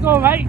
go on, mate.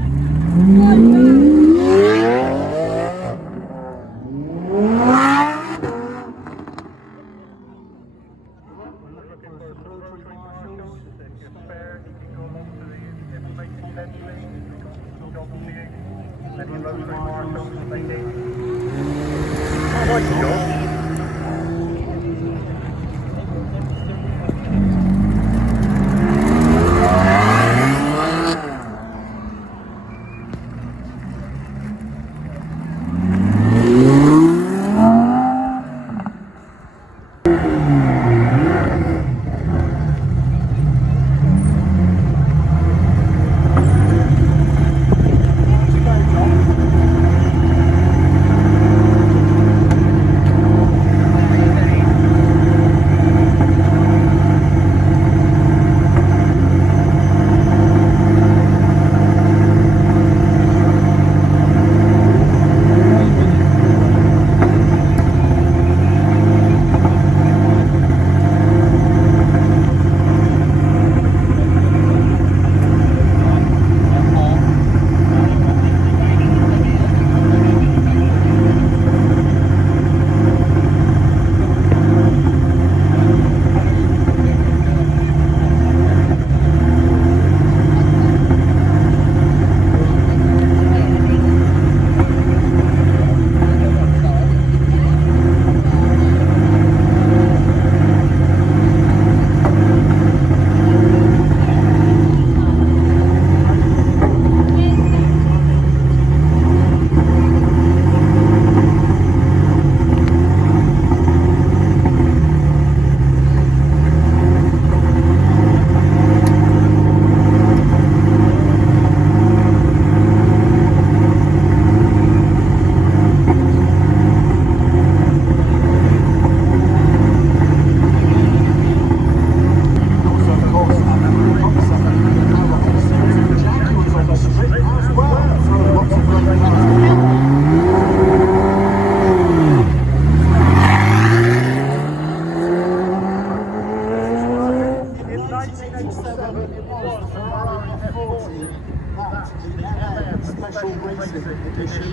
Special racing edition.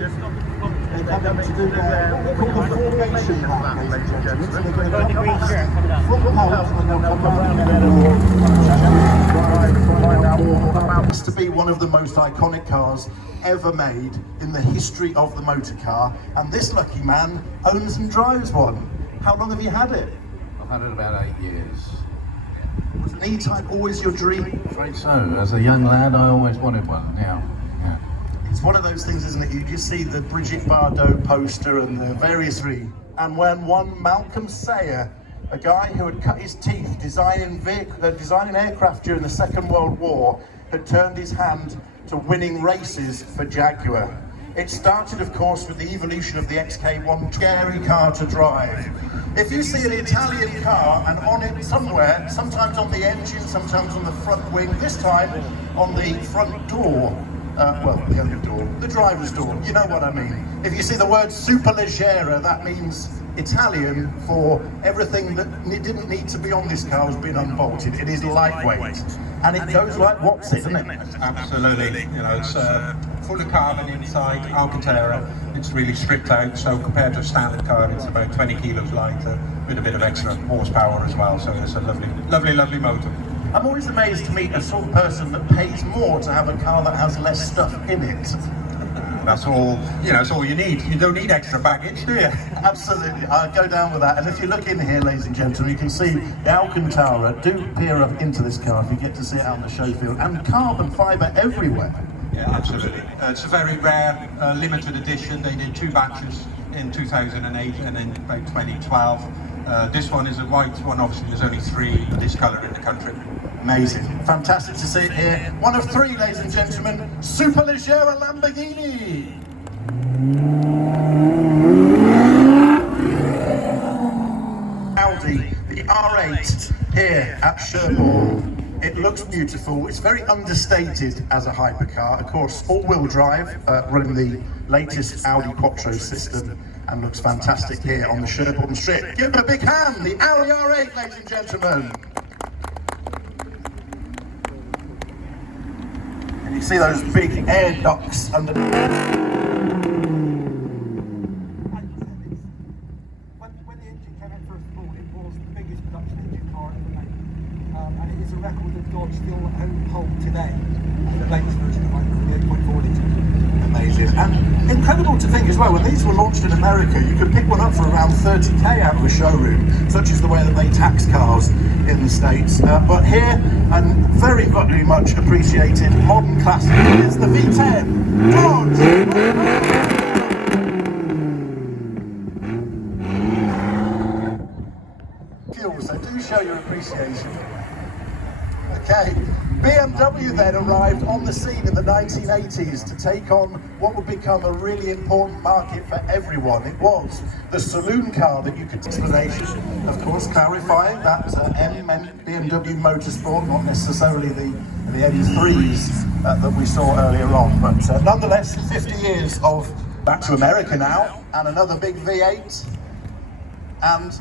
They come up to do their formation lap, ladies and gentlemen. So they're going to come back from the house and they'll come around the to be one of the most iconic cars ever made in the history of the motor car, and this lucky man owns and drives one. How long have you had it? I've had it about 8 years. Was an E-Type always your dream? Afraid so. As a young lad, I always wanted one. Yeah. It's one of those things, isn't it? You just see the Brigitte Bardot poster and the various and when one Malcolm Sayer, a guy who had cut his teeth designing aircraft during the Second World War, had turned his hand to winning races for Jaguar. It started, of course, with the evolution of the XK1, scary car to drive. If you see an Italian car and on it somewhere, sometimes on the engine, sometimes on the front wing, this time on the front door, well, the other door, the driver's door, you know what I mean. If you see the word superleggera, that means Italian for everything that didn't need to be on this car has been unbolted. It is lightweight. And it goes like what's it, isn't it? Absolutely. You know, it's full of carbon inside, Alcantara. It's really stripped out, so compared to a standard car, it's about 20 kilos lighter with a bit of extra horsepower as well. So it's a lovely, lovely, lovely motor. I'm always amazed to meet a sort of person that pays more to have a car that has less stuff in it. That's all, you know, it's all you need. You don't need extra baggage, do you? Absolutely, I go down with that. And if you look in here, ladies and gentlemen, you can see the Alcantara. Do peer up into this car if you get to see it out on the show field. And carbon fibre everywhere. Yeah, absolutely. It's a very rare, limited edition. They did 2 batches in 2008 and then about 2012. This one is a white one. Obviously, there's only 3 of this colour in the country. Amazing. Fantastic to see it here. One of 3, ladies and gentlemen, Superleggera Lamborghini. Audi, the R8 here at Sherborne. It looks beautiful. It's very understated as a hypercar. Of course, all-wheel drive, running the latest Audi Quattro system, and looks fantastic here on the Sherborne Strip. Give them a big hand, the Audi R8, ladies and gentlemen. You see those big air ducts under. When the engine came out first of all, it was the biggest production engine car ever made. And it is a record that Dodge still hold today. The latest version of the 8.4 litre. Amazing. And incredible to think as well, when these were launched in America, you could pick one up for around 30k out of a showroom, such is the way that they tax cars in the States. But here, and very much appreciated modern classic, is the V10 Dodge. So do show your appreciation. Okay, BMW then arrived on the scene in the 1980s to take on what would become a really important market for everyone. It was the saloon car that you could explanation. Of course, clarifying that M meant BMW Motorsport, not necessarily the M3s that we saw earlier on. But nonetheless, 50 years of back to America now, and another big V8. And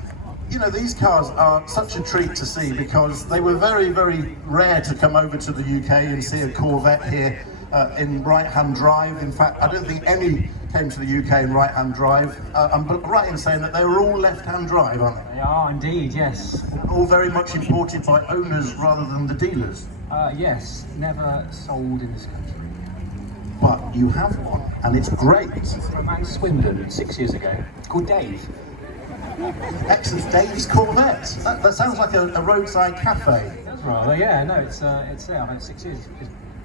you know, these cars are such a treat to see because they were very rare to come over to the UK and see a Corvette here in right-hand drive. In fact, I don't think any came to the UK in right-hand drive. I'm right in saying that they were all left-hand drive, aren't they? They are indeed, yes. All very much imported by owners rather than the dealers. Yes, never sold in this country. But you have one, and it's great. From a man in Swindon 6 years ago, called Dave. Excellent. Dave's Corvette. That sounds like a roadside cafe. That's rather, yeah, no, it's there. I've had 6 years.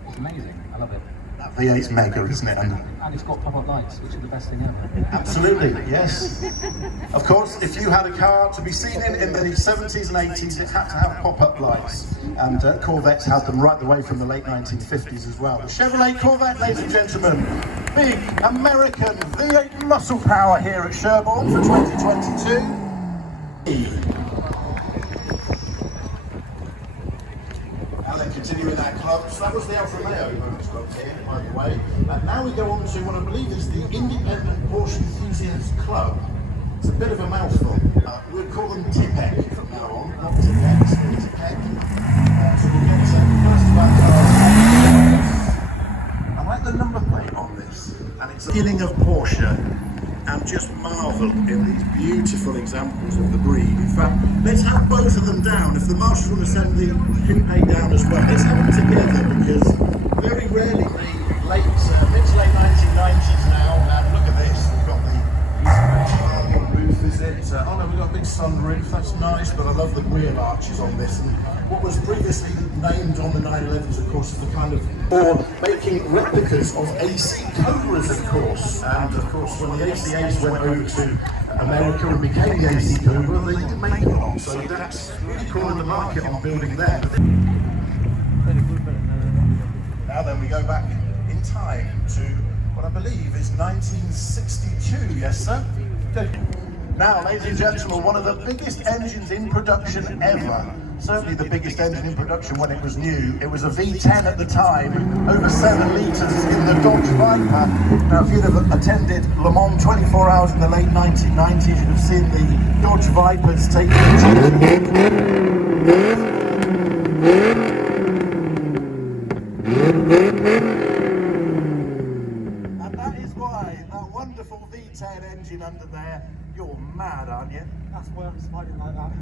It's amazing. I love it. That V8's mega, isn't it? And it's got pop-up lights, which are the best thing ever. Absolutely, yes. Of course, if you had a car to be seen in the 70s and 80s, it had to have pop-up lights. And Corvettes had them right the way from the late 1950s as well. The Chevrolet Corvette, ladies and gentlemen. Big American V8 muscle power here at Sherborne for 2022. Now then, continuing that club, so that was the Alfa Romeo Motors Club here, by the way. And now we go on to what I believe is the Independent Porsche Enthusiasts Club. It's a bit of a mouthful. We'll call them TPEC from now on, not TPEX, but TPEC. So we'll get first of our cars. I like the number plate on this, and it's the beginning of Porsche. And just marvel in these beautiful examples of the breed. In fact, let's have both of them down. If the marshals want to send the coupe down as well, let's have them together because very rarely the mid to late 1990s now. And look at this, we've got the roof, is it? Oh no, we've got a big sunroof, that's nice, but I love the wheel arches on this. And what was previously named on the 911s, of course, is the kind of, or making replicas of AC Cobras, of course. And of course, when the AC8s went over to America and became the AC Cobra, they didn't make them on. So that's really calling the market on building them. Now then, we go back in time to what I believe is 1962, yes sir? Now, ladies and gentlemen, one of the biggest engines in production ever. Certainly the biggest engine in production when it was new. It was a V10 at the time, over 7 litres in the Dodge Viper. Now, if you'd have attended Le Mans 24 hours in the late 1990s, you'd have seen the Dodge Vipers taking And that is why that wonderful V10 engine under there, you're mad, aren't you? That's why I'm smiling like that.